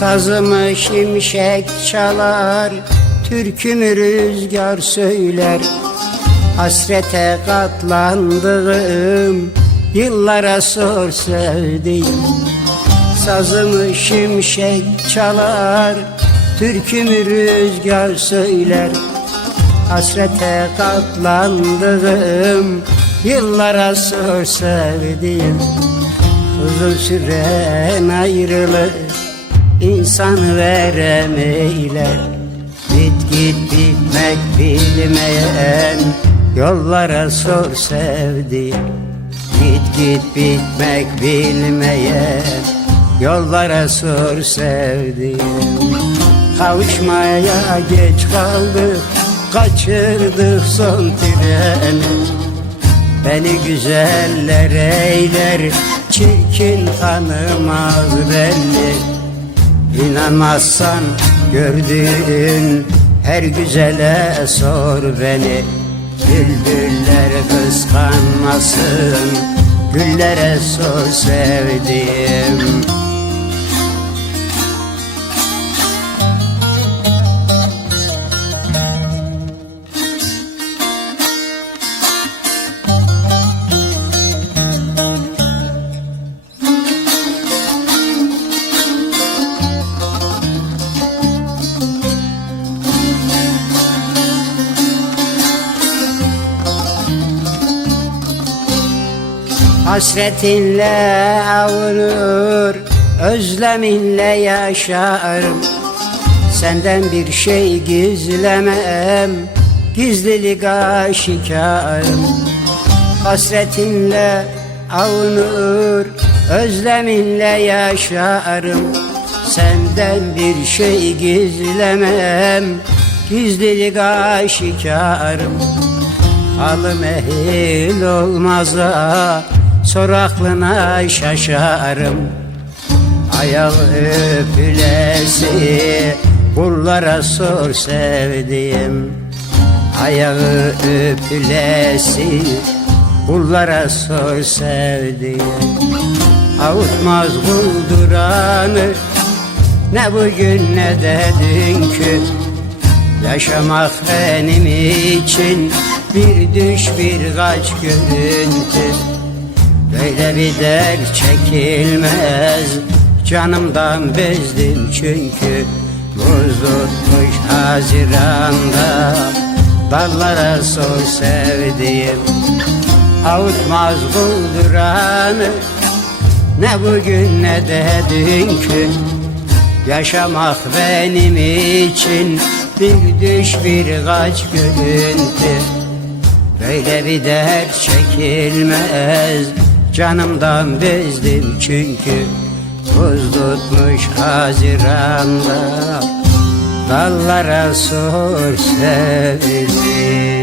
Sazımı şimşek çalar Türkümü rüzgar söyler. Hasrete katlandığım Yıllara sor sevdiğim. Sazımı şimşek çalar Türkümü rüzgar söyler. Hasrete katlandığım Yıllara sor sevdiğim. Uzun süren ayrılık insan veremeyler. Git git bitmek bilmeyen Yollara sor sevdiğim. Git git bitmek bilmeyen Yollara sor sevdiğim. Kavuşmaya geç kaldık Kaçırdık son treni. Beni güzeller eyler Çirkin tanımaz belli İnanmazsan gördüğün her güzele sor beni. Bülbüller kıskanmasın Güllere sor sevdiğim Hasretinle avunur Özleminle yaşarım Senden bir şey gizlemem Gizlilik aşikarım Hasretinle avunur Özleminle yaşarım Senden bir şey gizlemem Gizlilik aşikarım Alım ehil olmaza Sor aklına şaşarım. Ayağı öpülesi Kullara sor sevdiğim. Ayağı öpülesi Kullara sor sevdiğim. Avutmaz bulduranı Ne bugün ne de dünkü. Yaşamak benim için bir düş bir kaç görüntü Böyle bir dert çekilmez. Canımdan bezdim çünkü Buz tutmuş Haziran'da. Dallara sor sevdiğim Avutmaz bulduranı Ne bugün ne de dünkü. Yaşamak benim için bir düş bir kaç görüntü. Böyle bir dert çekilmez Canımdan bezdim çünkü Buz tutmuş Haziran'da. Dallara sor sevdim